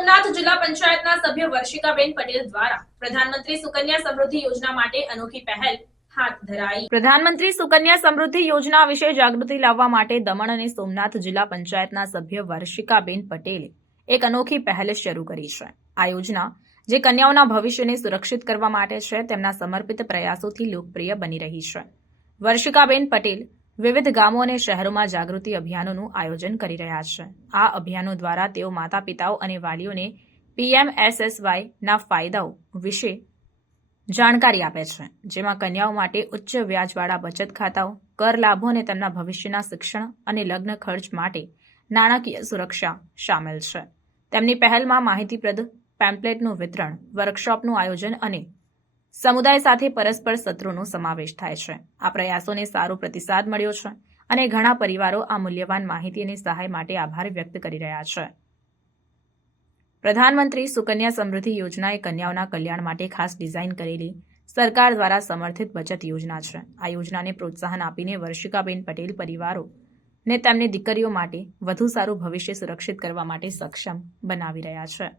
સોમનાથ જિલ્લા પંચાયતના સભ્ય વર્ષિકાબેન પટેલ દ્વારા પ્રધાનમંત્રી સુકન્યા સમૃદ્ધિ યોજના માટે અનોખી પહેલ પ્રધાનમંત્રી સુકન્યા સમૃદ્ધિ યોજના વિશે જાગૃતિ લાવવા માટે દમણ અને સોમનાથ જિલ્લા પંચાયતના સભ્ય વર્ષિકાબેન પટેલે એક અનોખી પહેલ શરૂ કરી છે. આ યોજના, જે કન્યાઓના ભવિષ્યને સુરક્ષિત કરવા માટે છે, તેમના સમર્પિત પ્રયાસોથી લોકપ્રિય બની રહી છે. વર્ષિકાબેન પટેલ વિવિધ ગામો અને શહેરોમાં જાગૃતિ અભિયાનોનું આયોજન કરી રહ્યા છે. આ અભિયાનો દ્વારા તેઓ માતા પિતાઓ અને વાલીઓને પીએમએસએસવાય ના ફાયદાઓ વિશે જાણકારી આપે છે. જેમાં કન્યાઓ માટે ઉચ્ચ વ્યાજવાળા બચત ખાતાઓ, કર લાભો અને તેમના ભવિષ્યના શિક્ષણ અને લગ્ન ખર્ચ માટે નાણાકીય સુરક્ષા સામેલ છે. તેમની પહેલમાં માહિતીપ્રદ પેમ્પલેટનું વિતરણ, વર્કશોપનું આયોજન અને સમુદાય સાથે પરસ્પર સત્રોનો સમાવેશ થાય છે. આ પ્રયાસોને સારો પ્રતિસાદ મળ્યો છે અને ઘણા પરિવારો આ મૂલ્યવાન માહિતી અને સહાય માટે આભાર વ્યક્ત કરી રહ્યા છે. પ્રધાનમંત્રી સુકન્યા સમૃદ્ધિ યોજના એ કન્યાઓના કલ્યાણ માટે ખાસ ડિઝાઇન કરેલી સરકાર દ્વારા સમર્થિત બચત યોજના છે. આ યોજનાને પ્રોત્સાહન આપીને વર્ષિકાબેન પટેલ પરિવારો ને તેમની દીકરીઓ માટે વધુ સારું ભવિષ્ય સુરક્ષિત કરવા માટે સક્ષમ બનાવી રહ્યા છે.